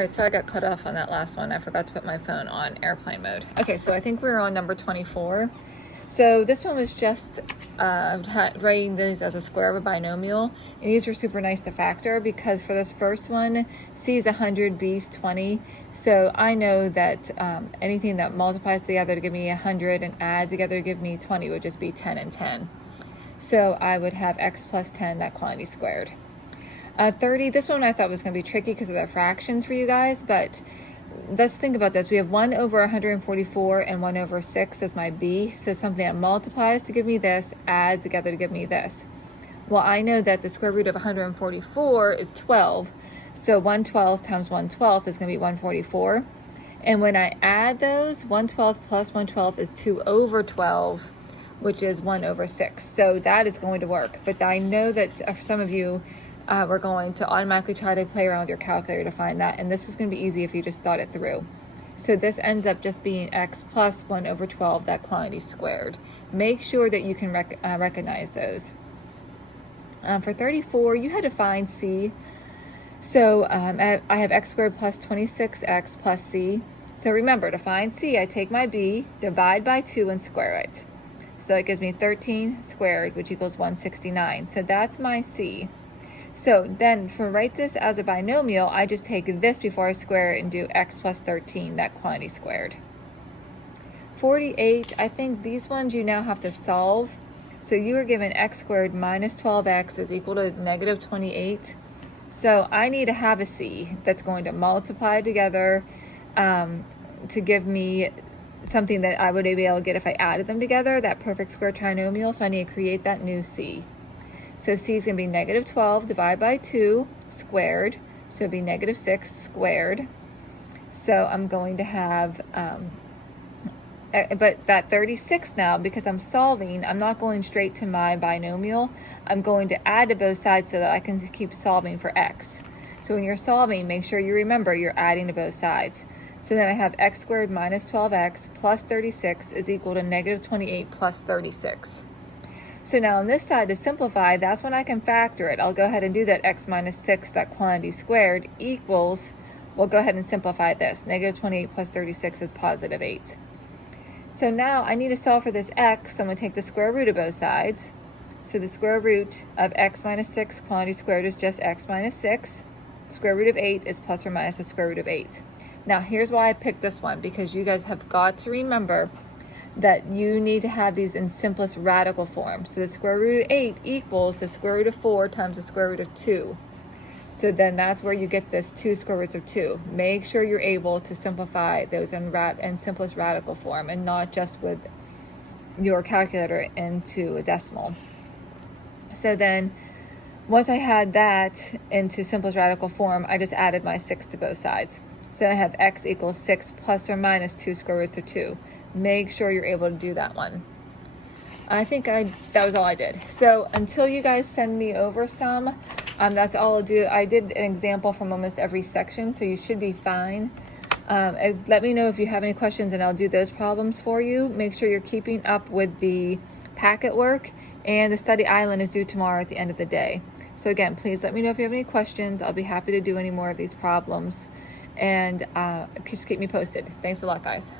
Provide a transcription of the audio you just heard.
All right, so I got cut off on that last one. I forgot to put my phone on airplane mode. Okay, so I think we're on number 24. So this one was just writing these as a square of a binomial. And these were super nice to factor because for this first one, C is 100, B is 20. So I know that anything that multiplies together to give me 100 and adds together to give me 20 would just be 10 and 10. So I would have x plus 10, that quantity squared. 30, this one I thought was going to be tricky because of the fractions for you guys, but let's think about this. We have 1 over 144 and 1 over 6 as my b, so something that multiplies to give me this, adds together to give me this. Well, I know that the square root of 144 is 12, so 1/12 times 1/12 is going to be 144. And when I add those, 1/12 plus 1/12 is 2 over 12, which is 1 over 6. So that is going to work, but I know that for some of you, we're going to automatically try to play around with your calculator to find that, and this was going to be easy if you just thought it through. So this ends up just being x plus 1 over 12, that quantity squared. Make sure that you can recognize those. For 34, you had to find c. So I have x squared plus 26x plus c. So remember, to find c, I take my b, divide by 2, and square it. So that gives me 13 squared, which equals 169. So that's my c. So then for write this as a binomial, I just take this before I square it and do x plus 13, that quantity squared. 48, I think these ones you now have to solve. So you are given x squared minus 12x is equal to negative 28. So I need to have a c that's going to multiply together to give me something that I would be able to get if I added them together, that perfect square trinomial. So I need to create that new c. So c is going to be negative 12 divided by 2 squared. So it'd be negative 6 squared. So I'm going to have, but that 36 now, because I'm solving, I'm not going straight to my binomial. I'm going to add to both sides so that I can keep solving for x. So when you're solving, make sure you remember you're adding to both sides. So then I have x squared minus 12x plus 36 is equal to negative 28 plus 36. So now on this side, to simplify, that's when I can factor it. I'll go ahead and do that x minus 6, that quantity squared, equals, we'll go ahead and simplify this. Negative 28 plus 36 is positive 8. So now I need to solve for this x, so I'm going to take the square root of both sides. So the square root of x minus 6, quantity squared, is just x minus 6. Square root of 8 is plus or minus the square root of 8. Now here's why I picked this one, because you guys have got to remember that you need to have these in simplest radical form. So the square root of 8 equals the square root of 4 times the square root of 2. So then that's where you get this 2 square roots of 2. Make sure you're able to simplify those in simplest radical form and not just with your calculator into a decimal. So then once I had that into simplest radical form, I just added my 6 to both sides. So I have x equals 6 plus or minus 2 square roots of 2. Make sure you're able to do that one. I think that was all I did. So until you guys send me over some, that's all I'll do. I did an example from almost every section, so you should be fine. Let me know if you have any questions and I'll do those problems for you. Make sure you're keeping up with the packet work, and the study island is due tomorrow at the end of the day. So again, please let me know if you have any questions. I'll be happy to do any more of these problems, and just keep me posted. Thanks a lot, guys.